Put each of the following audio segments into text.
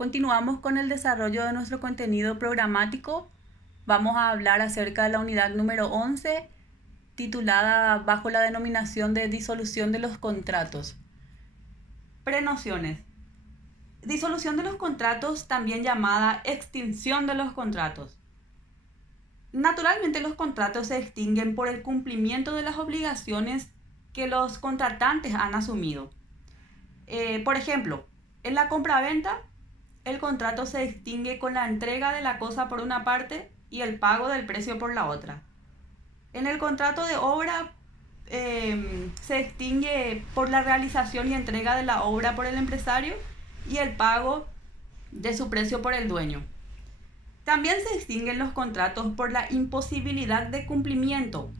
Continuamos con el desarrollo de nuestro contenido programático. Vamos a hablar acerca de la unidad número 11, titulada bajo la denominación de disolución de los contratos. Prenociones. Disolución de los contratos, también llamada extinción de los contratos. Naturalmente, los contratos se extinguen por el cumplimiento de las obligaciones que los contratantes han asumido. Por ejemplo, en la compraventa, el contrato se extingue con la entrega de la cosa por una parte y el pago del precio por la otra. En el contrato de obra se extingue por la realización y entrega de la obra por el empresario y el pago de su precio por el dueño. También se extinguen los contratos por la imposibilidad de cumplimiento,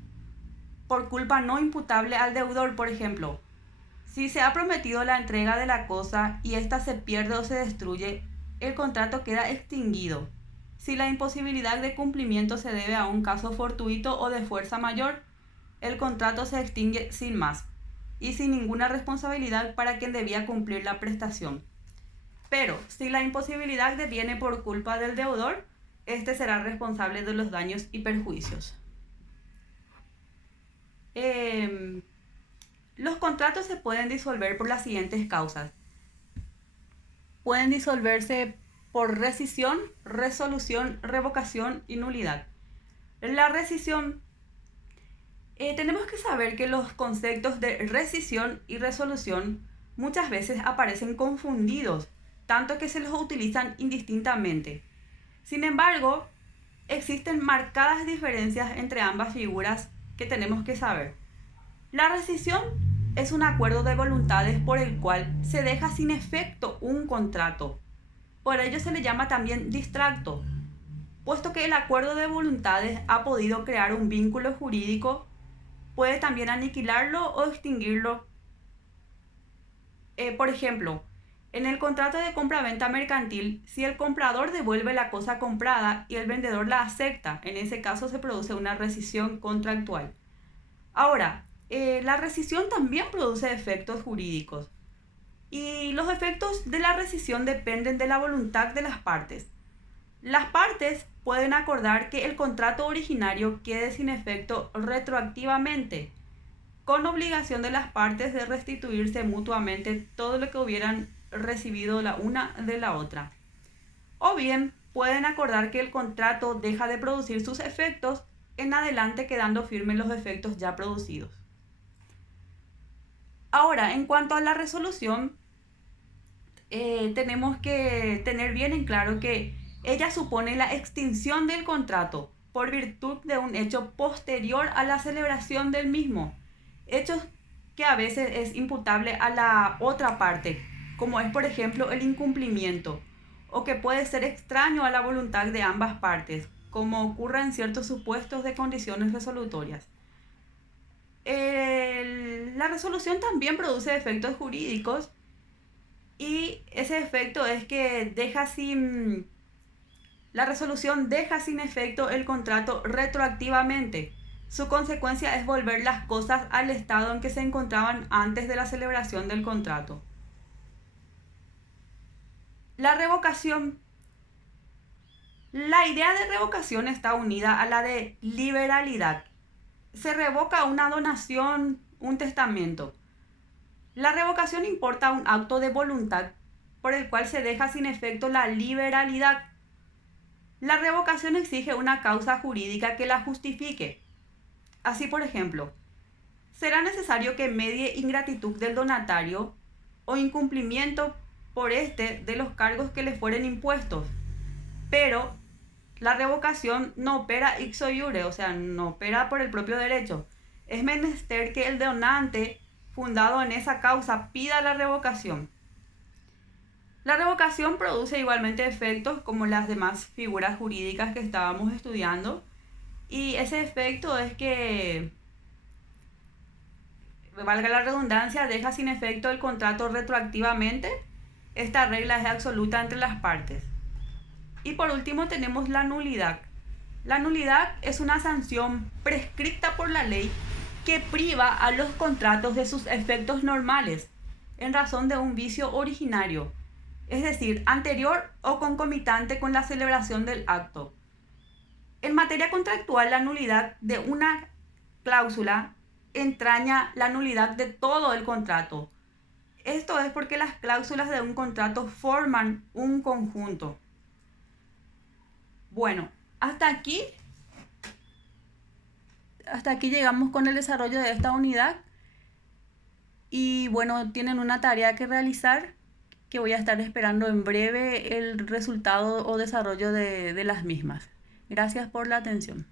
por culpa no imputable al deudor, por ejemplo. Si se ha prometido la entrega de la cosa y ésta se pierde o se destruye, el contrato queda extinguido. Si la imposibilidad de cumplimiento se debe a un caso fortuito o de fuerza mayor, el contrato se extingue sin más y sin ninguna responsabilidad para quien debía cumplir la prestación. Pero si la imposibilidad deviene por culpa del deudor, este será responsable de los daños y perjuicios. Los contratos se pueden disolver por las siguientes causas. Pueden disolverse por rescisión, resolución, revocación y nulidad. La rescisión, tenemos que saber que los conceptos de rescisión y resolución muchas veces aparecen confundidos, tanto que se los utilizan indistintamente. Sin embargo, existen marcadas diferencias entre ambas figuras que tenemos que saber. La rescisión es un acuerdo de voluntades por el cual se deja sin efecto un contrato. Por ello se le llama también distracto, puesto que el acuerdo de voluntades ha podido crear un vínculo jurídico, puede también aniquilarlo o extinguirlo. Por ejemplo, en el contrato de compra-venta mercantil, si el comprador devuelve la cosa comprada y el vendedor la acepta, en ese caso se produce una rescisión contractual. Ahora, la rescisión también produce efectos jurídicos y los efectos de la rescisión dependen de la voluntad de las partes. Las partes pueden acordar que el contrato originario quede sin efecto retroactivamente, con obligación de las partes de restituirse mutuamente todo lo que hubieran recibido la una de la otra. O bien pueden acordar que el contrato deja de producir sus efectos en adelante, quedando firmes los efectos ya producidos. Ahora, en cuanto a la resolución, tenemos que tener bien en claro que ella supone la extinción del contrato por virtud de un hecho posterior a la celebración del mismo, hechos que a veces es imputable a la otra parte, como es por ejemplo el incumplimiento, o que puede ser extraño a la voluntad de ambas partes, como ocurre en ciertos supuestos de condiciones resolutorias. La resolución también produce efectos jurídicos y ese efecto es que la resolución deja sin efecto el contrato retroactivamente. Su consecuencia es volver las cosas al estado en que se encontraban antes de la celebración del contrato. La revocación. La idea de revocación está unida a la de liberalidad. Se revoca una donación, un testamento. La revocación importa un acto de voluntad por el cual se deja sin efecto la liberalidad. La revocación exige una causa jurídica que la justifique. Así, por ejemplo, será necesario que medie ingratitud del donatario o incumplimiento por este de los cargos que le fueren impuestos. Pero la revocación no opera ipso iure, o sea, no opera por el propio derecho. Es menester que el donante, fundado en esa causa, pida la revocación. La revocación produce igualmente efectos como las demás figuras jurídicas que estábamos estudiando, y ese efecto es que, valga la redundancia, deja sin efecto el contrato retroactivamente. Esta regla es absoluta entre las partes. Y por último tenemos la nulidad. La nulidad es una sanción prescrita por la ley que priva a los contratos de sus efectos normales en razón de un vicio originario. es decir, anterior o concomitante con la celebración del acto. En materia contractual, la nulidad de una cláusula entraña la nulidad de todo el contrato. Esto es porque las cláusulas de un contrato forman un conjunto. Bueno, hasta aquí llegamos con el desarrollo de esta unidad. Y bueno, tienen una tarea que realizar que voy a estar esperando en breve el resultado o desarrollo de las mismas. Gracias por la atención.